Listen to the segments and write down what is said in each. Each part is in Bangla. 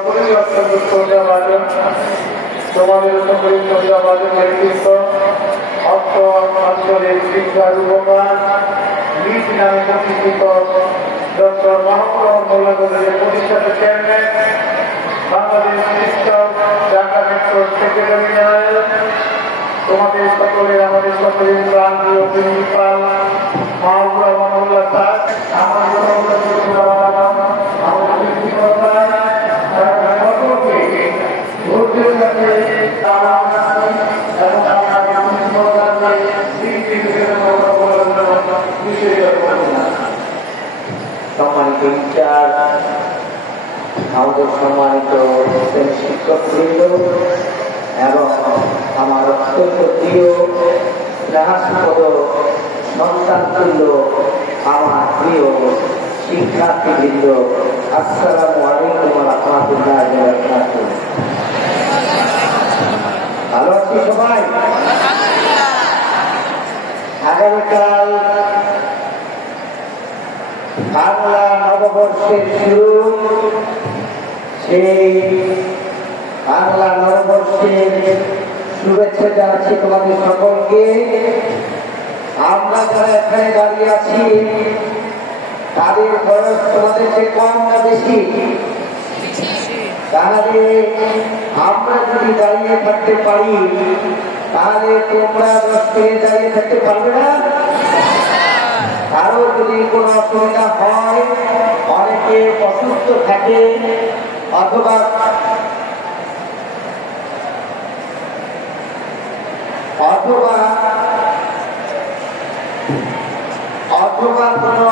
সকলেই অত্যন্ত শ্রদ্ধাভাজন। তোমাদের সকলের শ্রদ্ধাভাজন নেতৃত্ব অর্থ অঞ্চলের শিক্ষার উপকার নিজ নামে প্রতিষ্ঠিত ডক্টর মাহমুদ মোল্লা কলেজের প্রতিষ্ঠাতা চেয়ারম্যান, বাংলাদেশ ঢাকা মেট্রোর সেক্রেটারি জেনারেল, তোমাদের সকলের আমাদের সকলের প্রান্তীয় প্রিন্সিপাল মাহবুব রহমান মোল্লা স্যার, আমাদের সম্মানিত ইনচার্জ, আমাদের সম্মানিত শিক্ষকবৃন্দ এবং আমার অত্যন্ত প্রিয় স্নেহাস্পদ সন্তান তুল্য আমার প্রিয় শিক্ষার্থীবৃন্দ, আসসালামু আলাইকুম ওয়া রাহমাতুল্লাহি ওয়া বারাকাতুহু। ভালো আছি সবাই? আগামীকাল বাংলা নববর্ষের শুরু। সেই বাংলা নববর্ষের শুভেচ্ছা জানাচ্ছি তোমাদের সকলকে। আমরা যারা এখানে দাঁড়িয়ে আছি তাদের বয়স তোমাদের চেয়ে কম না বেশি? তাহলে আমরা যদি দাঁড়িয়ে থাকতে পারি তাহলে তোমরা 10 মিনিট দাঁড়িয়ে থাকতে পারবে না? কারো যদি কোনো অসুবিধা হয়, অনেকে অসুস্থ থাকে অথবা কোনো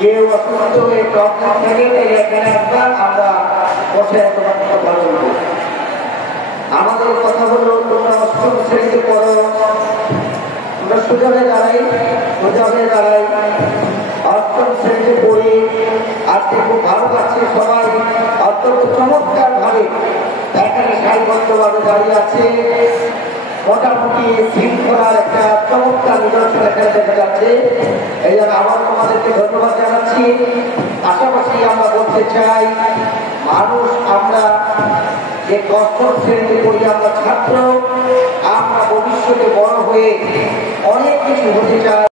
কেউ অসুস্থ হয়ে প্রবলেম থাকে, এখানে একবার আমরা বসে তোমার কথা বলবো। আমাদের কথা হলো তোমরা অষ্টম শ্রেণীতে পড়ো, সোজা হয়ে দাঁড়াই অষ্টম শ্রেণীতে পড়ি। আজকে খুব ভালো লাগছে, সবাই অত্যন্ত চমৎকার ভাবে এখানে সারিবদ্ধভাবে দাঁড়িয়ে আছে। মোটামুটি শৃঙ্খলার একটা চমৎকার নিদর্শন এখানে দেখা যাচ্ছে। এই জন্য আবার তোমাদেরকে ধন্যবাদ জানাচ্ছি। পাশাপাশি আমরা বলতে চাই, মানুষ আমরা যে অষ্টম শ্রেণীতে পড়ি, আমরা ছাত্র, আমরা ভবিষ্যতে বড় হয়ে অনেক কিছু হতে চাই।